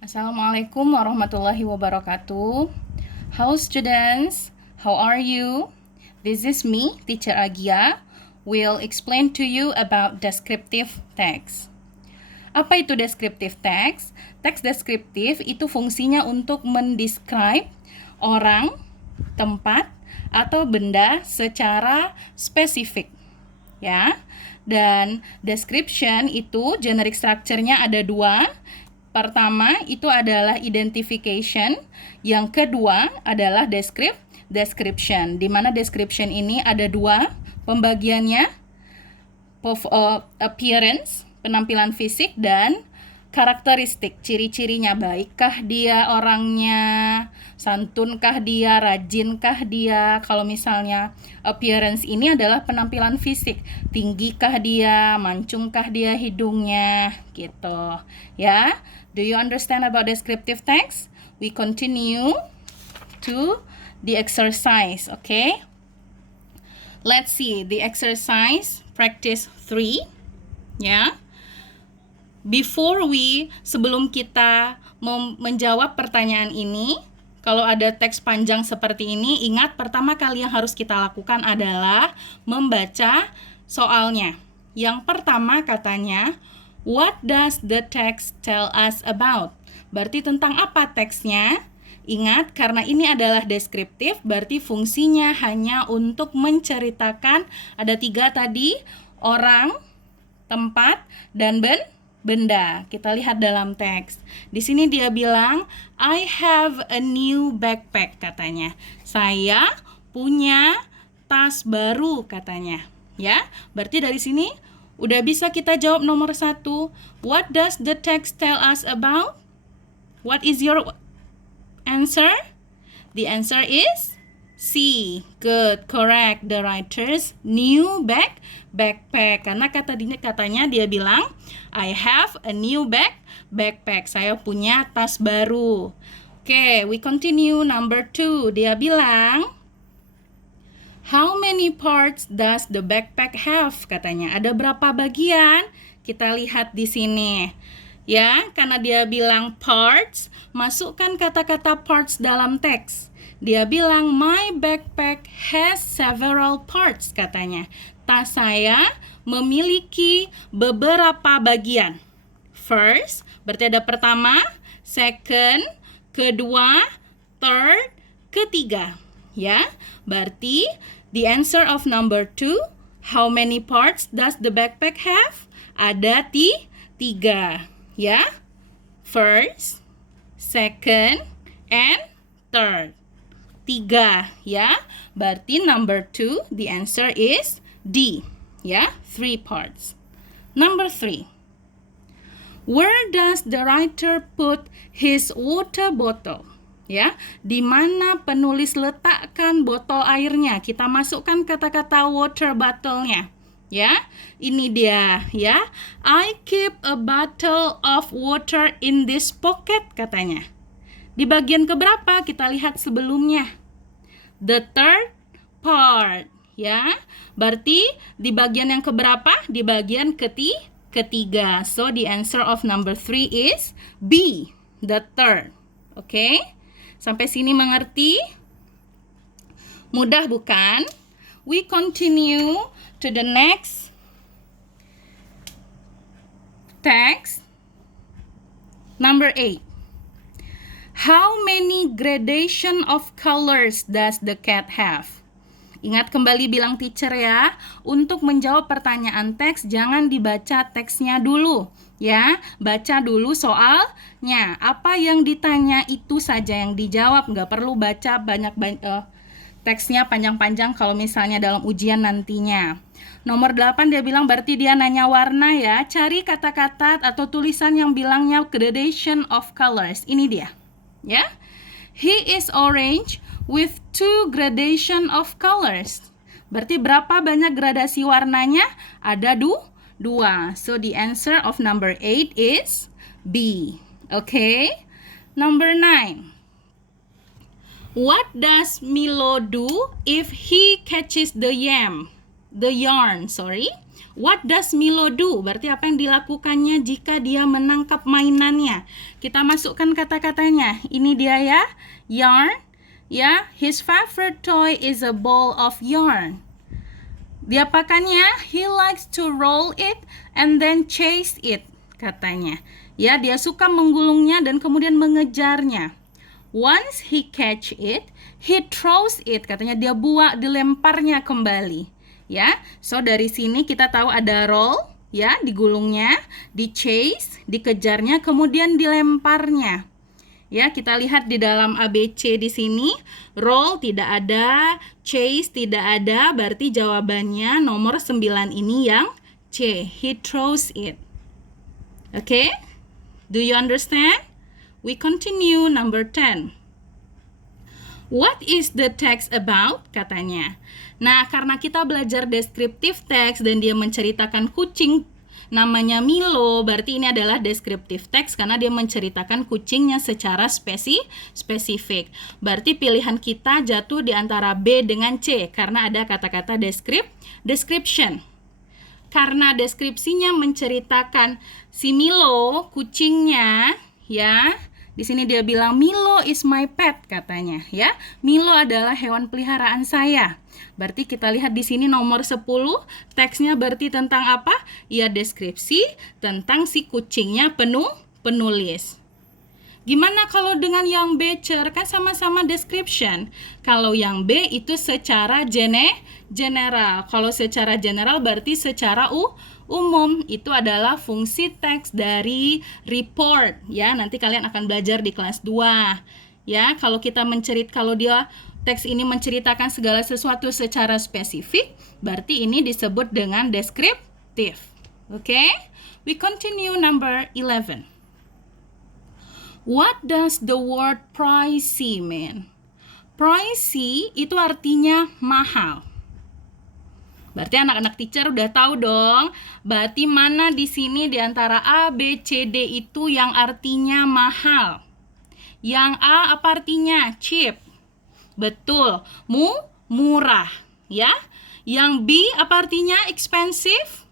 Assalamualaikum warahmatullahi wabarakatuh. How students? How are you? This is me, Teacher Agia, will explain to you about descriptive text. Apa itu descriptive text? Teks deskriptif itu fungsinya untuk mendescribe orang, tempat, atau benda secara spesifik. Ya. Dan description itu generic structure-nya ada dua. Pertama itu adalah identification, yang kedua adalah description. Di mana description ini ada dua pembagiannya, appearance, penampilan fisik, dan karakteristik, ciri-cirinya, baikkah dia orangnya, santunkah dia, rajinkah dia. Kalau misalnya appearance ini adalah penampilan fisik, tinggikah dia, mancungkah dia hidungnya, gitu ya. Do you understand about descriptive text? We continue to the exercise, okay? Let's see the exercise practice 3 ya. Sebelum kita menjawab pertanyaan ini, kalau ada teks panjang seperti ini, ingat pertama kali yang harus kita lakukan adalah membaca soalnya. Yang pertama katanya, what does the text tell us about? Berarti tentang apa teksnya? Ingat, karena ini adalah deskriptif, berarti fungsinya hanya untuk menceritakan, ada 3 tadi, orang, tempat, dan benda. Kita lihat dalam teks. Di sini dia bilang, I have a new backpack, katanya. Saya punya tas baru, katanya. Ya, berarti dari sini udah bisa kita jawab nomor 1. What does the text tell us about? What is your answer? The answer is C. Good, correct. The writer's new backpack. Karena katanya dia bilang, I have a new backpack. Saya punya tas baru. Oke, we continue. Number 2. Dia bilang, how many parts does the backpack have? Katanya, ada berapa bagian? Kita lihat di sini. Ya, karena dia bilang parts, masukkan kata-kata parts dalam teks. Dia bilang, my backpack has several parts, katanya. Tas saya memiliki beberapa bagian. First, berarti ada pertama, second, kedua, third, ketiga. Ya, berarti the answer of number 2, how many parts does the backpack have? Ada 3. Ya, first, second, and third. 3 ya. Berarti number 2, the answer is D. Ya, 3 parts. Number 3. Where does the writer put his water bottle? Ya, di mana penulis letakkan botol airnya? Kita masukkan kata-kata water bottle-nya. Ya, ini dia ya. I keep a bottle of water in this pocket, katanya. Di bagian keberapa? Kita lihat sebelumnya. The third part, ya. Berarti di bagian yang keberapa? Di bagian ketiga. So the answer of number 3 is B, the third. Oke? Sampai sini mengerti? Mudah bukan? We continue to the next text. Number 8. How many gradation of colors does the cat have? Ingat kembali bilang teacher ya, untuk menjawab pertanyaan teks jangan dibaca teksnya dulu ya, baca dulu soalnya. Apa yang ditanya itu saja yang dijawab, nggak perlu baca teksnya panjang-panjang kalau misalnya dalam ujian nantinya. Nomor 8 dia bilang berarti dia nanya warna ya, cari kata-kata atau tulisan yang bilangnya gradation of colors. Ini dia. Ya, he is orange with 2 gradation of colors. Berarti berapa banyak gradasi warnanya? Ada 2. So the answer of number 8 is B. Okay. Number 9. What does Milo do if he catches the yarn? What does Milo do? Berarti apa yang dilakukannya jika dia menangkap mainannya. Kita masukkan kata-katanya. Ini dia ya. Yarn. Ya, his favorite toy is a ball of yarn. Diapakannya? He likes to roll it and then chase it, katanya. Ya, dia suka menggulungnya dan kemudian mengejarnya. Once he catch it, he throws it, katanya dia dilemparnya kembali. Ya, so dari sini kita tahu ada roll, ya, digulungnya, di chase, dikejarnya, kemudian dilemparnya. Ya, kita lihat di dalam ABC di sini, roll tidak ada, chase tidak ada, berarti jawabannya nomor 9 ini yang C, he throws it. Okay? Do you understand? We continue number 10. What is the text about? Katanya. Nah, karena kita belajar descriptive text dan dia menceritakan kucing namanya Milo, berarti ini adalah descriptive text karena dia menceritakan kucingnya secara spesifik. Berarti pilihan kita jatuh di antara B dengan C karena ada kata-kata description. Karena deskripsinya menceritakan si Milo, kucingnya, ya. Di sini dia bilang Milo is my pet, katanya, ya. Milo adalah hewan peliharaan saya. Berarti kita lihat di sini nomor 10, teksnya berarti tentang apa? Ya, deskripsi tentang si kucingnya penulis. Gimana kalau dengan yang B, Cer? Kan sama-sama description. Kalau yang B itu secara general. Kalau secara general berarti secara umum. Itu adalah fungsi teks dari report. Ya, nanti kalian akan belajar di kelas 2. Ya, kalau dia teks ini menceritakan segala sesuatu secara spesifik, berarti ini disebut dengan descriptive. Okay? We continue number 11. What does the word pricey mean? Pricey itu artinya mahal. Berarti anak-anak teacher udah tahu dong. Berarti mana di sini di antara A, B, C, D itu yang artinya mahal? Yang A apa artinya? Cheap. Betul. Murah, ya. Yang B apa artinya? Expensive.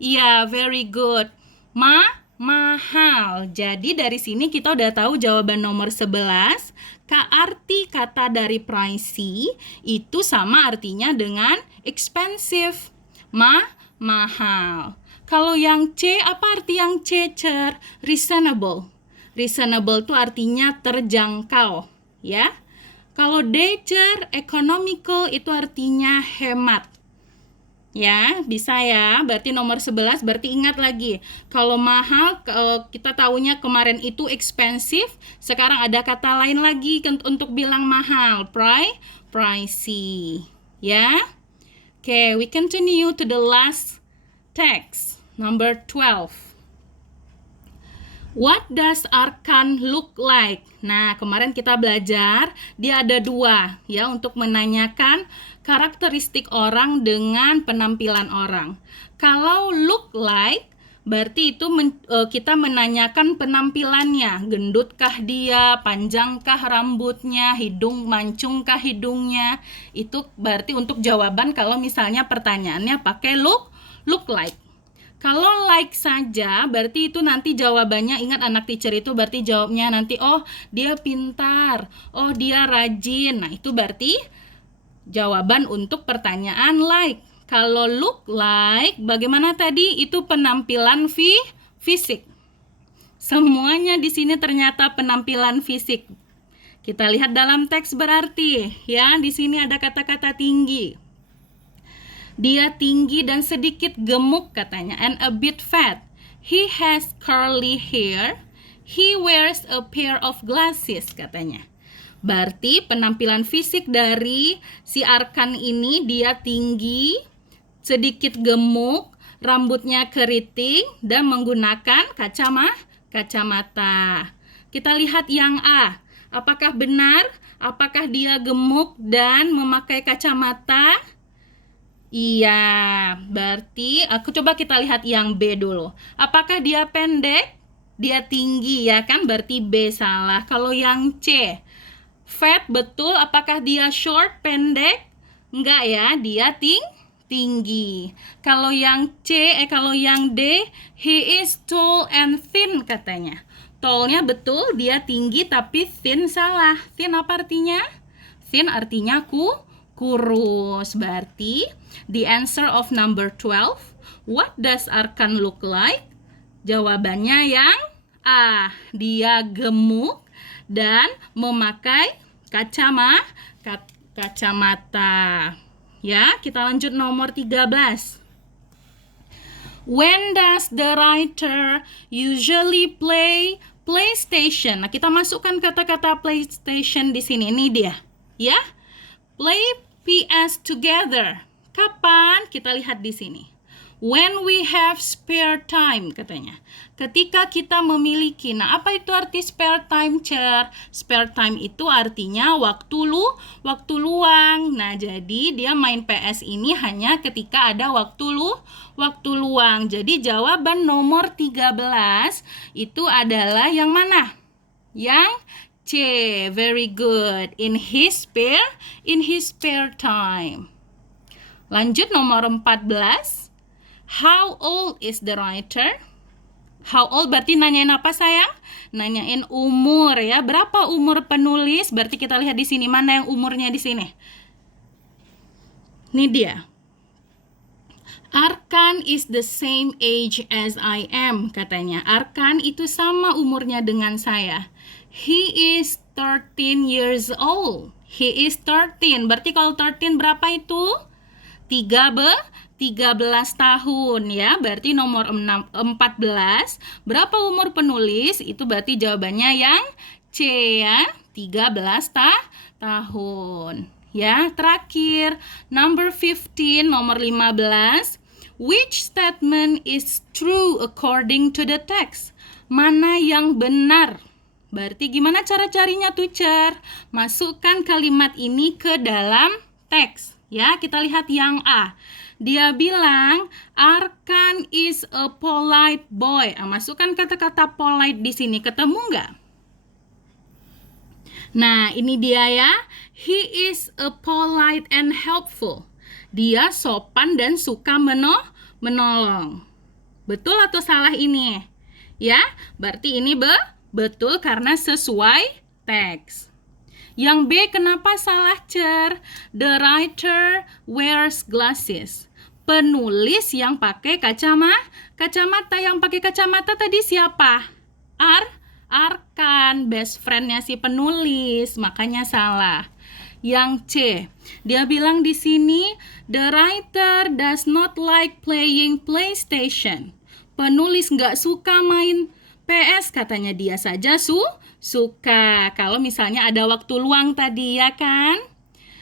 Iya, very good. Mahal. Jadi dari sini kita udah tahu jawaban nomor 11. Arti kata dari pricey itu sama artinya dengan expensive. Mahal. Kalau yang C, apa arti yang C, Cer? Reasonable. Reasonable itu artinya terjangkau, ya. Kalau D, Cer, economical itu artinya hemat. Ya, bisa ya. Berarti nomor 11, berarti ingat lagi. Kalau mahal, kita tahunya kemarin itu expensive. Sekarang ada kata lain lagi untuk bilang mahal. Pricey. Ya. Okay, we continue to the last text. Number 12. What does Arkan look like? Nah, kemarin kita belajar, dia ada 2 ya untuk menanyakan karakteristik orang dengan penampilan orang. Kalau look like, berarti itu kita menanyakan penampilannya. Gendutkah dia, panjangkah rambutnya, mancungkah hidungnya. Itu berarti untuk jawaban kalau misalnya pertanyaannya pakai look like. Kalau like saja, berarti itu nanti jawabannya, ingat anak teacher itu berarti jawabnya nanti, oh dia pintar, oh dia rajin. Nah itu berarti jawaban untuk pertanyaan like. Kalau look like, bagaimana tadi? Itu penampilan fisik. Semuanya di sini ternyata penampilan fisik. Kita lihat dalam teks berarti, ya di sini ada kata-kata tinggi. Dia tinggi dan sedikit gemuk katanya, and a bit fat. He has curly hair. He wears a pair of glasses katanya. Berarti penampilan fisik dari si Arkan ini, dia tinggi, sedikit gemuk, rambutnya keriting, dan menggunakan kacamata. Kita lihat yang A. Apakah benar? Apakah dia gemuk dan memakai kacamata? Iya, berarti coba kita lihat yang B dulu. Apakah dia pendek? Dia tinggi ya kan? Berarti B salah. Kalau yang C, fat betul. Apakah dia short, pendek? Enggak ya, dia tinggi. Kalau yang kalau yang D, he is tall and thin katanya. Tallnya betul, dia tinggi, tapi thin salah. Thin apa artinya? Thin artinya kurus. Berarti the answer of number 12, what does Arkan look like? Jawabannya yang A, dia gemuk dan memakai kacamata. Ya, kita lanjut nomor 13. When does the writer usually play PlayStation? Nah, kita masukkan kata-kata PlayStation di sini. Ini dia, ya. Play PS together. Kapan? Kita lihat di sini. When we have spare time, katanya. Ketika kita memiliki. Nah, apa itu arti spare time, Cer? Spare time itu artinya waktu luang. Nah, jadi dia main PS ini hanya ketika ada waktu luang. Jadi jawaban nomor 13 itu adalah yang mana? Yang C. Very good. In his spare time. Lanjut nomor 14. How old is the writer? How old berarti nanyain apa, sayang? Nanyain umur, ya. Berapa umur penulis? Berarti kita lihat di sini mana yang umurnya di sini. Ini dia. Arkan is the same age as I am, katanya. Arkan itu sama umurnya dengan saya. He is 13 years old. He is 13. Berarti kalau 13 berapa itu? 13 tahun, ya. Berarti nomor 14. Berapa umur penulis? Itu berarti jawabannya yang C, ya. 13 tahun. Ya, terakhir number 15, nomor 15. Which statement is true according to the text? Mana yang benar? Berarti gimana cara carinya tuh, Cer? Masukkan kalimat ini ke dalam teks. Ya, kita lihat yang A. Dia bilang, Arkan is a polite boy. Masukkan kata-kata polite di sini. Ketemu nggak? Nah, ini dia, ya. He is a polite and helpful. Dia sopan dan suka menolong. Betul atau salah ini? Ya, berarti ini betul karena sesuai teks. Yang B, kenapa salah, Cer? The writer wears glasses. Penulis yang pakai kacamata. Yang pakai kacamata tadi siapa? Arkan, best friend-nya si penulis, makanya salah. Yang C, dia bilang di sini, the writer does not like playing PlayStation. Penulis nggak suka main PS, katanya. Dia saja suka kalau misalnya ada waktu luang tadi, ya kan?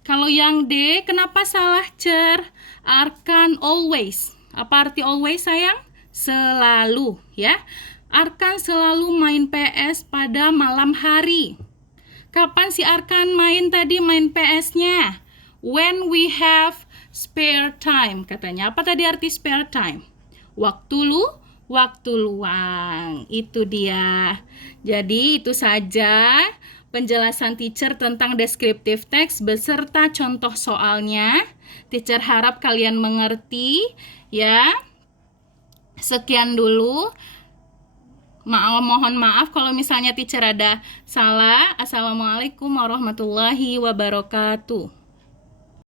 Kalau yang D, kenapa salah, Cer? Arkan always. Apa arti always, sayang? Selalu, ya. Arkan selalu main PS pada malam hari. Kapan si Arkan main PS-nya? When we have spare time, katanya. Apa tadi arti spare time? Waktu luang. Itu dia. Jadi itu saja penjelasan teacher tentang descriptive text beserta contoh soalnya. Teacher harap kalian mengerti, ya. Sekian dulu. Mohon maaf kalau misalnya teacher ada salah. Assalamualaikum warahmatullahi wabarakatuh.